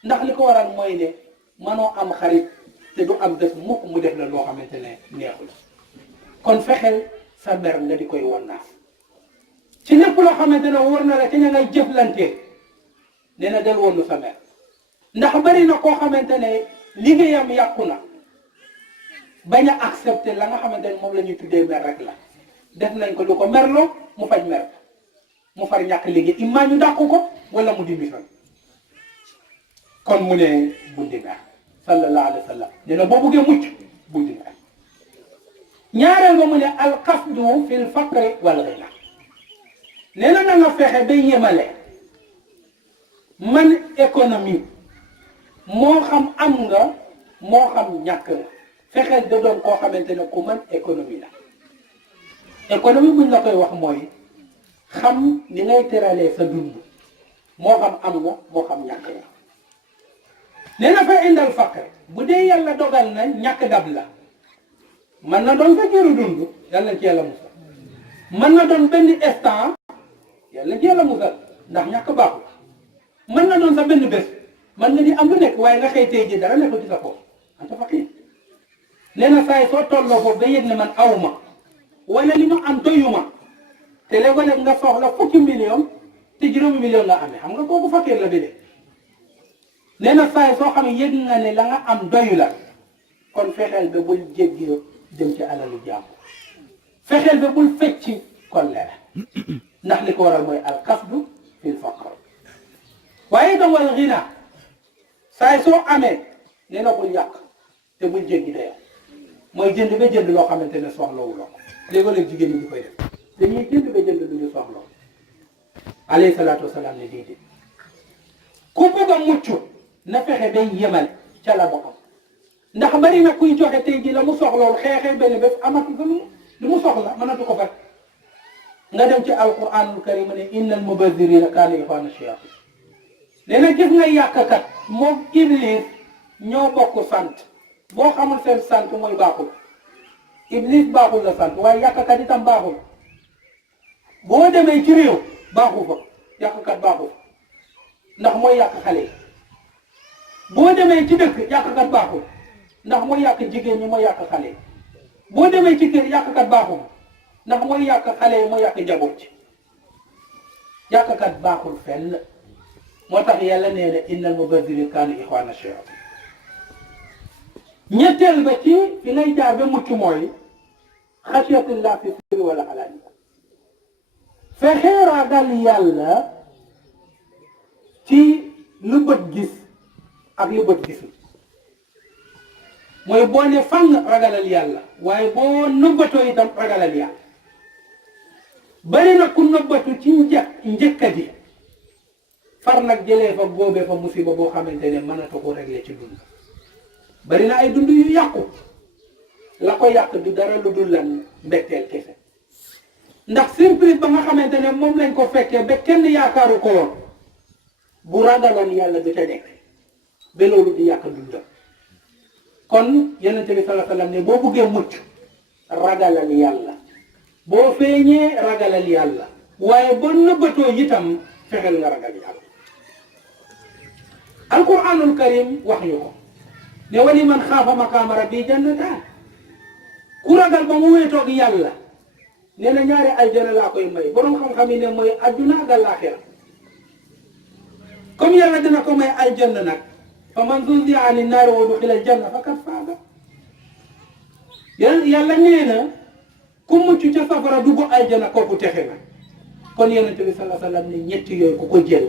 ndax li ko waral mooy ne mënoo am xarit te du am bés mukk mu def la loo xamante ne neexul kon fexeel sa mer nga di koy wannaaf ci lépp loo xamante ne war na la ci ña ngay jëflante nee na del wonnu sa mer ndax bari na koo xamante ne liggéeyam yàqu na bañ a accepter la nga xamante ne moom la ñuy tuddee mer rek la def nañ ko lu ko merloo mu faj mer mu far ñàkk liggéey imma ñu dàqu ko wala mu dimisal kon mu ne bul di mer sallallahu alayhi wa sallam nee na boo buggee mucc bul di mer ñaareel ba mu ne alqasdu fi lfaqri wal ghina nee na nga fexe ba yemale man économie moo xam am nga moo xam ñàkk nga fexeel da doon koo xamante ne ku man économie la économie buñ la koy wax mooy xam ni ngay teralee sa dund moo xam am nga moo xam ñàkk nga nee na fa indal faqri bu dee yàlla dogal na ñàkk dab la man na doon sa jëru dund yàlla ci yàlla musal man na doon benn instant yàlla ci yàlla musal ndax ñàkk baaxul man na doon sa benn bés man nga di am lu nekk waaye nga xëy tey ji dara nekkul ci sa foofu anta faqir nee na saa yi soo tolloo foofu ba yëg ne man awma wala li ma am doyuma te léeg-léeg nga soxla fukki million te juróomi million nga amee xam nga kooku faqir la bi de nee na saa yi soo xam ne yëg nga ne la nga am doyu la kon fexeel ba bul jéggi jëm ci alalu jàmm fexeel ba bul fecci kollere ndax li ko waral mooy alqasdu fil faqr waaye itam wal ghina saa yi soo amee nee na bul yàq te bul jéggi dayoo mooy jënd ba jënd loo xamante ne soxlawuloo ko léeg-léeg jigéen ñi di koy def dañuy jënd ba jënd lu ñu soxla alayhi salaatu wasalaam ne déedéet ku bëgg a mucc na fexe bay yemal ca la boppam ndax bari na kuy joxe tey ji la mu soxlool xeexee benn bés amatu ko lu mu soxla mënatu ko fekk nga dem ci alquranul karim ne innal mubazzirina kaanu ixwaana shayatin nee na gis nga yàqkat moom iblis ñoo bokk sant boo xamul seen sant mooy baaxul iblis baaxul la sant waaye yàqkat itam baaxul boo demee ci réew baaxu fa yàqkat baaxul ndax mooy yàq xale yi boo demee ci dëkk yàqkat baaxul ndax mooy yàq jigéen ñi mooy yàq xale yi boo demee ci kër yàqkat baaxul ndax mooy yàq xale yi mooy yàq njaboot ci yàqkat baaxul fenn moo tax yàlla nee na innal mubazzirina kaanu ixwaana shayatin ñetteel ba ci fi ngay jaar ba mucc mooy xasiyatullah fi sirri wala alaaniya fexe ragal yàlla ci lu bët gis ak lu bët gisul mooy boo ne fang ragalal yàlla waaye boo nëbbatoo itam ragalal yàlla bari na ku nëbbatu ci njëkkat yi far nag jëlee fa góobee fa musiba boo xamante ne mënatu ko régler ci dund bari na ay dund yu yàqu la ko yàq du dara lu dul lan mbetteel kese ndax surprise ba nga xamante ne moom lañ ko fekkee ba kenn yaakaaru ko woon bu ragaloon yàlla du ca nekk ba loolu di yàq dundam kon yonente bi sallallahu alayhi wasallam ne boo buggee mucc ragalal yàlla boo feeñee ragalal yàlla waaye boo nëbbatoo itam fexeel nga ragal yàlla alquranul karim wax ñu ko ne wali man xaafa maqaama rabbi jannataan ku ragal ba mu wéetoog yàlla nee na ñaari aljana laa koy may borom xam-xam yi ne mooy adduna ak àllaaxira comme yàlla dina ko may aljanna nag fa man zuhziha ani naari wa udxila aljanna faqad faaza yàlla nee na ku mucc ca safara dugg aljana kooku texe na kon yonente bi sallallahu alayhi wasallam ne ñetti yooyu ku ko jël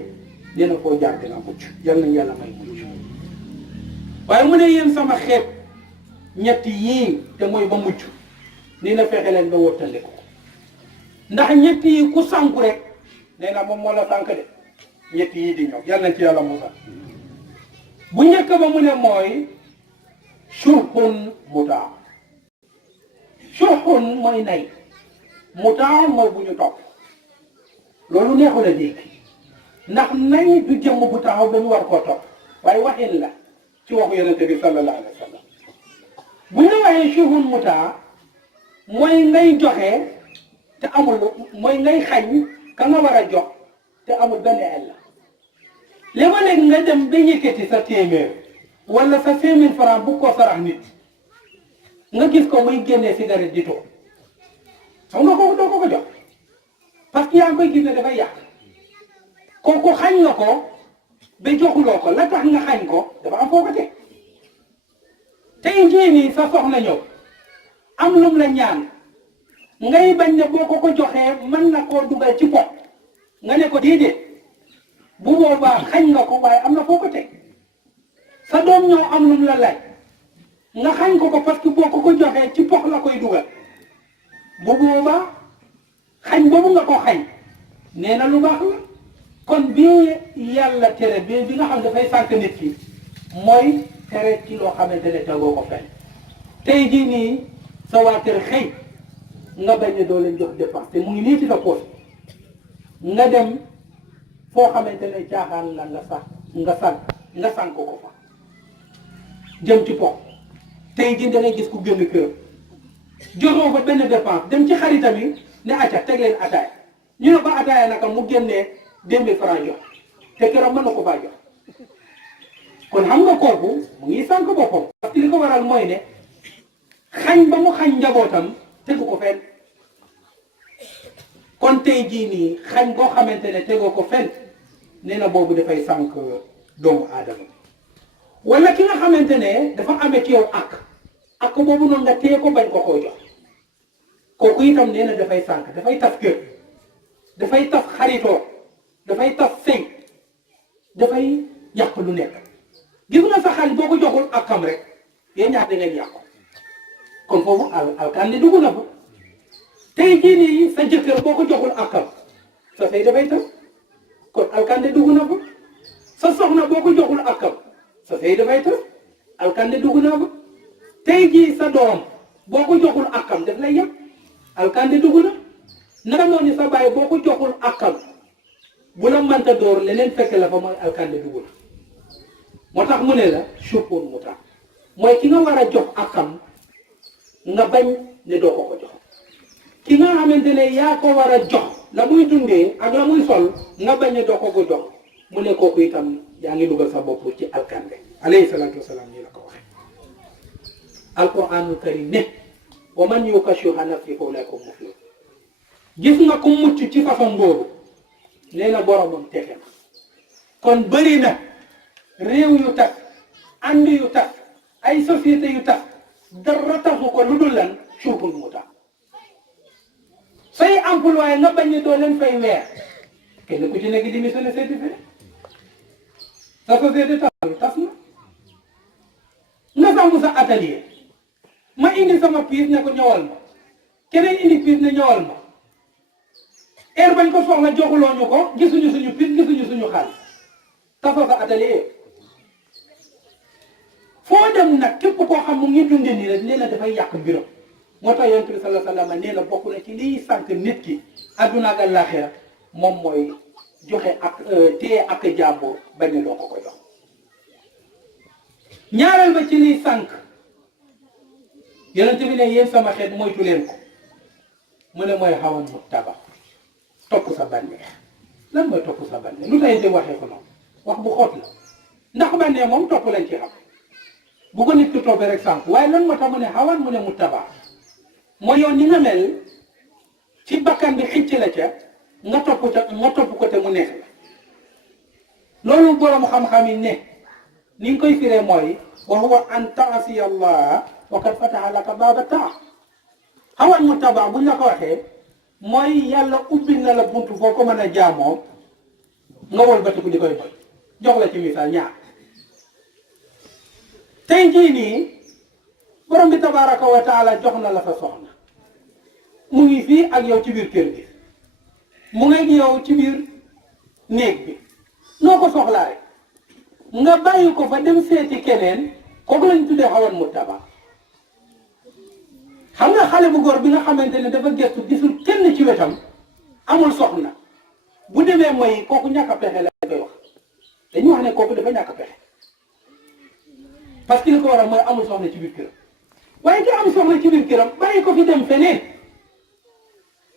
nee na koo jaar dina mucc yal nañ yàlla may mucc waaye mu ne yéen sama xeet ñetti yii te mooy ba mucc nii na fexe leen ba wóttale ko ndax ñetti yi ku sànku rek nee na moom moo la sànk de ñetti yii di ñëw yal nañ ci yàlla musal bu njëkk ba mu ne mooy surxun mutaa surxun mooy nay mutaa mooy bu ñu topp loolu neexul a dégg ndax nay du jëmm bu taxaw dañu war koo topp waaye waxin la ci waxu yonente bi sallallahu alayhi wa sallam bu ñu waxee surxun mutaa mooy ngay joxe te amul mooy ngay xañ ka nga war a jox te amul benn ella léeg-léeg nga dem ba yëkkati sa téeméer wala sa 5000 francs bu ko sarax nit nga gis ko muy génnee cigarette di toog xam nga kooku doo ko jox parce que yaa ngi koy gis ne dafay yàq kooku xañ nga ko ba joxuloo ko la tax nga xañ ko dafa am foo ko teg tey jii nii sa soxna ñëw am lum la ñaan ngay bañ ne boo ko joxee mën na koo dugal ci pot nga ne ko déedéet bu boobaa xañ nga ko waaye am na foo ko teg sa doom ñoo am lum la laaj nga xañ ko parce que boo ko joxee ci pot la koy dugal bu boobaa xañ boobu nga ko xañ nee na lu baax la kon bii yàlla tere bi nga xam dafay sànq nit ki mooy tere ci loo xamante ne tegoo ko fenn tey jii nii sa waa kër xëy nga bañ ne doo leen jox dépense te mu ngi nii ci sa poche nga dem foo xamante ne caaxaan la nga sànq ko fa jëm ci po tey jii da ngay gis ku génn kër joxoo fa benn dépense dem ci xaritam yi ne acca teg leen ataaya ñu ne ko ataaya naka mu génnee 2000 francs jox te keroog mën na ko faa jox kon xam nga kooku mu ngi sànq boppam parce que li ko waral mooy ne xañ ba mu xañ njabootam tegu ko fenn kon tey jii nii xañ boo xamante ne tegoo ko fenn nee na boobu dafay sànq doomu aadama wala ki nga xamante ne dafa amee ci yow ak boobu noonu nga téye ko bañ ko koo jox kooku itam nee na dafay sànq dafay tas kër dafay tas xaritoo dafay tas sëy dafay yàq lu nekk gis nga sa xarit boo ko joxul akam rek yéen ñaar da ngeen yàq kon foofu alkande dugg na fa tey jii nii sa jëkkër boo ko joxul akam sa sëy dafay tas kon alkande dugg na fa sa soxna boo ko joxul akam sa sëy dafay tas alkande dugg na fa tey jii sa doom boo ko joxul akam daf lay yëpp alkande dugg na naka noonu sa baay boo ko joxul akam bu la mënta door leneen fekk la fa mooy alkande dugg na moo tax mu ne la shukur mu tax mooy ki nga war a jox akam nga bañ ne doo ko jox ki nga xamante ne yaa ko war a jox la muy dundee ak la muy sol nga bañ ne doo ko jox mu ne kooku itam yaa ngi dugal sa bopp ci alkande alayhi salaatu wasalaam nii la ko waxee alquranul karim ne wa man yuuqa shuhha nafsihi fa ulaa'ika humul muflihuun gis nga ku mucc ci façon boobu nee na boromam texe na kon bëri na réew yu tax ànd yu tax ay société yu tax dara taxu ko lu dul lan suuful mu tax say employé nga bañ ne doo leen fay weer kenn ku ci nekk di missionné certifié sa société tas na nga sàmm sa atelier ma indi sama piis ne ko ñëwal ma keneen indi piis ne ñëwal ma heure bañ ko soxla joxuloo ñu ko gisuñu suñu piis gisuñu suñu xaalis tasoo sa atelier foo dem nag képp koo xam mu ngi dundee nii rek nee na dafay yàq mbiram moo tax yonent bi sallallahu alayhi wa sallam nee na bokk na ci liy sànq nit ki àdduna ak àllaaxira moom mooy joxe ak téye ak jàmbur bañ ne doo ko jox ñaareel ba ci liy sànq yonent bi ne yéen sama xeet moytu leen ko mu ne mooy xawan mu taba topp sa bànneex lan mooy topp sa bànneex lu tay de waxee ko noonu wax bu xoot la ndax bànneex moom topp lañ ci xam bu ko nit ki toppee rek sànq waaye lan moo tax mu ne xawan mu ne mu taba mooy yow ni nga mel ci bakkan bi xicc la ca nga topp ko te mu neex la loolu borom xam-xam yi ne ni nga koy firee mooy wa huwa an taasiya allah wa qad fataha laka baaba taa xawan mu taba buñ la ko waxee mooy yàlla ubbi na la buntu foo ko mën a jaamoo nga wëlbatiku di koy moy jox la ci misaal ñaar tey jii nii borom bi tabaraka wa taala jox na la sa soxna mu ngi fii ak yow ci biir kër gi mu ngi ak yow ci biir néeg bi noo ko soxlaa rek nga bàyyi ko fa dem seeti keneen kooku lañ tuddee xawan mu taba xam nga xale bu góor bi nga xamante ne dafa gëstu gisul kenn ci wetam amul soxna bu demee mooy kooku ñàkk a pexe la koy wax dañuy wax ne kooku dafa ñàkk a pexe parce que li ko waral mooy amul soxna ci biir këram waaye ki am soxna ci biir këram bàyyi ko fi dem feneen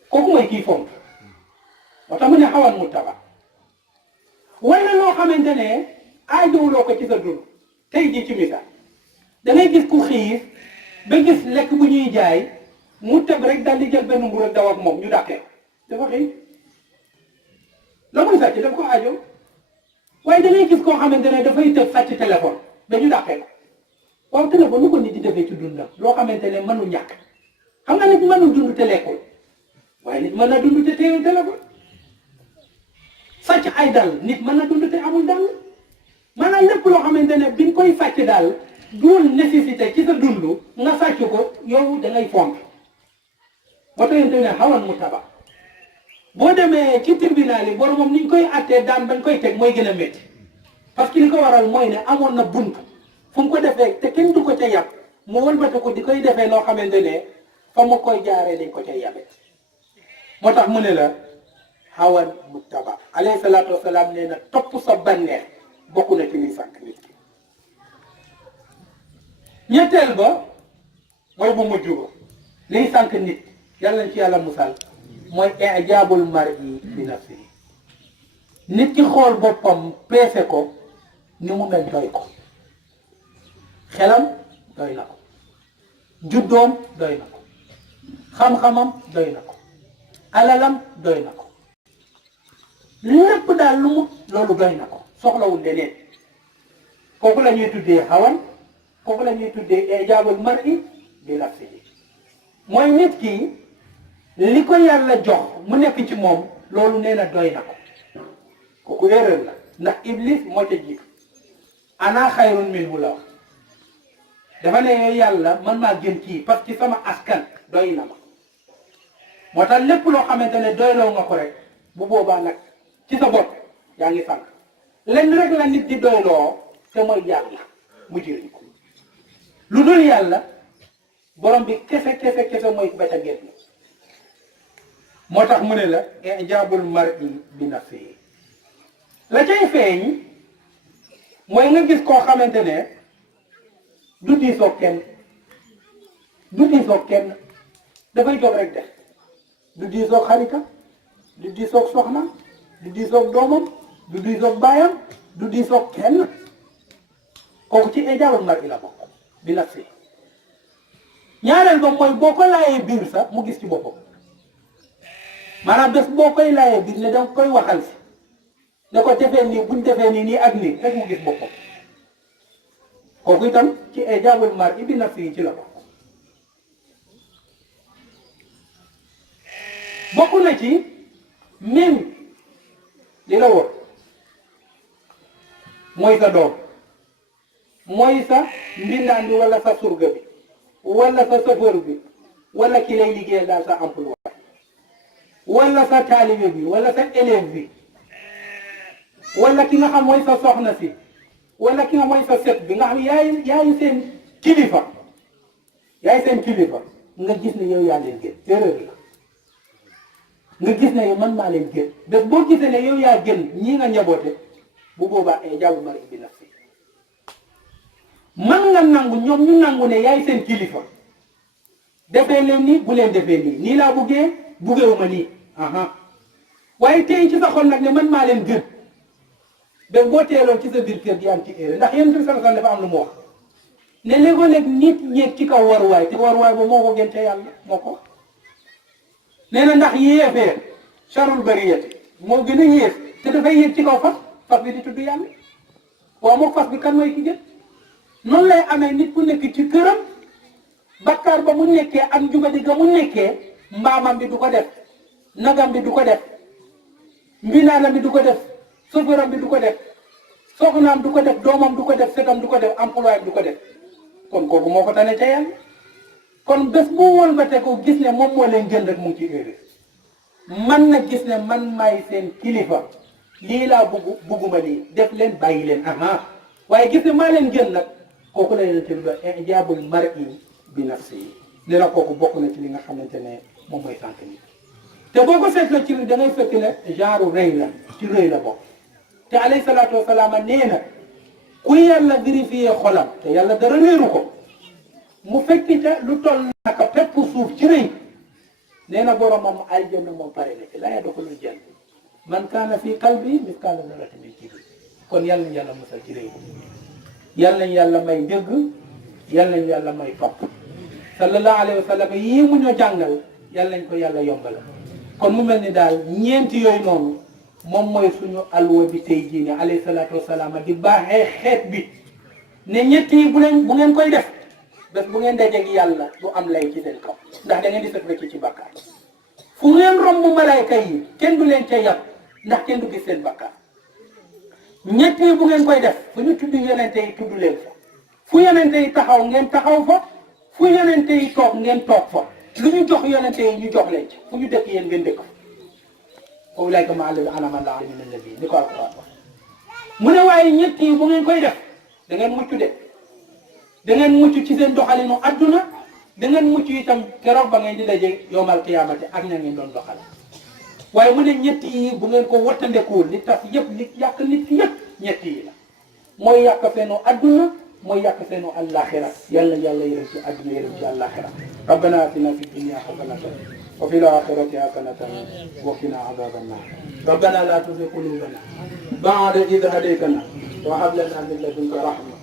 kooku mooy kii fomp moo tax mu ne xawan mu taba wala loo xamante ne aajowuloo ko ci sa dund tey jii ci misaal da ngay gis ku xiif ba gis lekk bu ñuy jaay mu tëb rek daal di jël benn mburu daw ak moom ñu dàqee dafa xiif la muy sàcc daf ko aajo waaye da ngay gis koo xamante ne dafay tëb sàcc téléphone dañu dàqee ko waaw téléphone lu ko nit di defee ci dundam loo xamante ne mënu ñàkk xam nga nit mënul dund te lekkul waaye nit mën na dund te téye téléphone sàcc ay dal nit mën na dund te amul dal maanaam lépp loo xamante ne biñ koy sàcc daal duul nécessité ci sa dund nga sàcc ko yow da ngay fomp ba teyante ne xawan mu taba boo demee ci tribunal yi boromam ni ñu koy attee daan bañ koy teg mooy gën a métti parce que li ko waral mooy ne amoon na bunt fu mu ko defee te kenn du ko ca yàpp mu wëlbate ko di koy defee noo xamante ne fa mu koy jaaree dañ ko ca yàbbe moo tax mu ne la xawan mu taba alayhi salaatu wasalaam nee na topp sa bànneex bokk na ci liy sànq nit ki ñetteel ba mooy bu mujj ba liy sànq nit yàlla ci yàlla musal mooy ijaabul mar'i bi nafsihi nit ki xool boppam peese ko ni mu mel doy ko xelam doy na ko juddoom doy na ko xam-xamam doy na ko alalam doy na ko lépp daal lu mu loolu doy na ko soxlawul leneen kooku la ñuy tuddee xawan kooku la ñuy tuddee ijaabul mar'i bi nafsihi mooy nit ki li ko yàlla jox mu nekk ci moom loolu nee na doy na ko kooku erreur la ndax iblis moo ca jiitu ana xayrun minhu la wax dafa ne yooyu yàlla man maa gën kii parce que sama askan doy na ma moo tax lépp loo xamante ne doyloo nga ko rek bu boobaa nag ci sa bopp yaa ngi sànq lenn rek la nit di doyloo te mooy yàlla mu jëriñ ko lu dul yàlla borom bi kese mooy ba ca génn. moo tax mu ne la ijaabul mar'i bi nafsihi la cay feeñ mooy nga gis koo xamante ne du diisoo kenn dafay jóg rek def du diisoo xaritam du diisoo soxna du diisoo doomam du diisoo baayam du diisoo kenn kooku ci ijaabul mar'i la bokk bi nafsihi. ñaareel ba mooy boo ko laayee biir sax mu gis ci boppam maanaam bés boo koy laayee biir ne danga koy waxal si ne ko defee nii buñ defee nii ak nii rek mu gis boppam kooku itam ci ijaabul mar'i bi nafsihi ci la bokk. bokk na ci même li la wóor mooy sa doom mooy sa mbindaan bi wala sa surga bi wala sa chauffeur bi wala ki lay liggéeyal daal sa emploi wala sa taalibe bi wala sa élève bi wala ki nga xam mooy sa soxna si wala ki nga mooy sa set bi nga xam yaay seen kilifa nga gis ne yow yaa leen gën erreur la nga gis ne yow man maa leen gën bés boo gisee ne yow yaa gën ñii nga njaboote bu boobaa ijaabul mar'i bi nafsihi man nga nangu ñoom ñu nangu ne yaay seen kilifa defee leen nii bu leen defee nii laa buggeewuma nii waaye tey ci sa xol nag ne man maa leen gën ba boo teeloon ci sa biir kër gi yaa ngi ci erreur ndax yéen tamit sax dafa am lu mu wax ne léegoo-léeg nit yéeg ci kaw waruwaay te waruwaay ba moo ko gën te yàlla moo ko nee na ndax yéefee charul bariyati moo gën a yées te dafay yéeg ci kaw fas bi di tudd yàlla waaw moo fas bi kan mooy ki gën noonu lay amee nit ku nekk ci këram bakkaar ba mu nekkee ak njubadi ga mu nekkee mbaamam bi du ko def nagam bi du ko def mbinaanam bi du ko def sofëram bi du ko def soxnaam du ko def doomam du ko def setam du ko def employé du ko def kon kooku moo ko tane ca yàlla kon bés bu wëlbate ko gis ne moom moo leen gën rek mu ngi ci erreur man na gis ne man maay seen kilifa lii laa bugguma lii def leen bàyyi leen waaye gis ne maa leen gën nag kooku la leen tëdd ba ijaabul mar'i bi nafsihi ne la kooku bokk na ci li nga xamante ne moom mooy sànq nit te boo ko seetloo ci da ngay fekk ne genre rëy la ci rëy la bokk te alayhi salaatu wasalaam nee na ku yàlla vérifié xolam te yàlla dara réeru ko mu fekk ca lu toll naka pepp suuf ci rëy nee na boromam aljanna moom pare na ci laa yadxulul janna man kaana fii qalbi mithqaala zarratin min kibr kon yàlla nañu yàlla musal ci rëy yàlla nañu yàlla may dégg yàlla nañu yàlla may topp sallallahu alayhi wa sallam yii mu ñu jàngal yàlla nañ ko yàlla yombal kon mu mel ni daal ñeenti yooyu noonu moom mooy suñu alwa bi tey jii ne alayhi salaatu wasalaam di baaxee xeet bi ne ñett yi bu ngeen koy def bés bu ngeen dajeeg yàlla du am lay ci seen kaw ndax da ngeen di set wecc ci bàkkaar fu ngeen romb malayka yi kenn du leen ca yàpp ndax kenn du gis seen bàkkaar ñett yi bu ngeen koy def fu ñu tudd yonente yi tudd leen fa fu yonente yi taxaw ngeen taxaw fa fu yonente yi toog ngeen toog fa lu ñu jox yonente yi ñu jox leen ci fu ñu dëkk yéen ngeen dëkk fa foofu lay ko ma àll anama la min annabi ni ko alquran wax mu ne waaye ñett yi bu ngeen koy def da ngeen mucc de da ngeen mucc ci seen doxalinu adduna da ngeen mucc itam keroog ba ngeen di daje yowmal qiyaamati ak ña ngeen doon doxal waaye mu ne ñett yi bu ngeen ko wattandekuwul li tas yëpp li yàq nit ki yëpp ñett yi la mooy yàq seenu adduna mooy yàq seenu àllaaxira yàlla yërëm ci adduna yërëm ci àllaaxira rabbana atina fi dunya hasanatan wa fil akhirati hasanatan wa qina adhaban nar rabbana la tuzigh qulubana ba'da idh hadaytana wa hab lana min ladunka rahma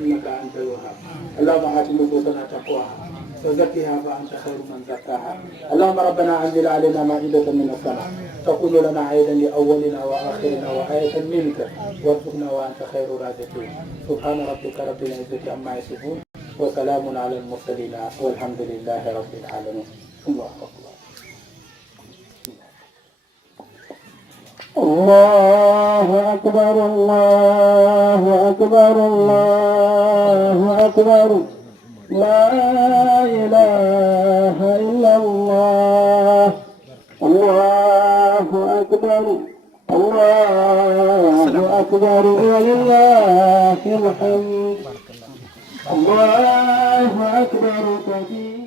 innaka antal wahhab allahumma ati nufusana taqwaha وزكها فأنت خير من زكاها اللهم ربنا أنزل علينا مائدة من السماء تكون لنا عيدا لأولنا وآخرنا وآية منك وارزقنا وأنت خير الرازقين سبحان ربك رب العزة عما يصفون وسلام على المرسلين والحمد لله رب العالمين الله أكبر الله أكبر الله أكبر الله أكبر لا إله إلا الله الله أكبر الله أكبر ولله الحمد الله في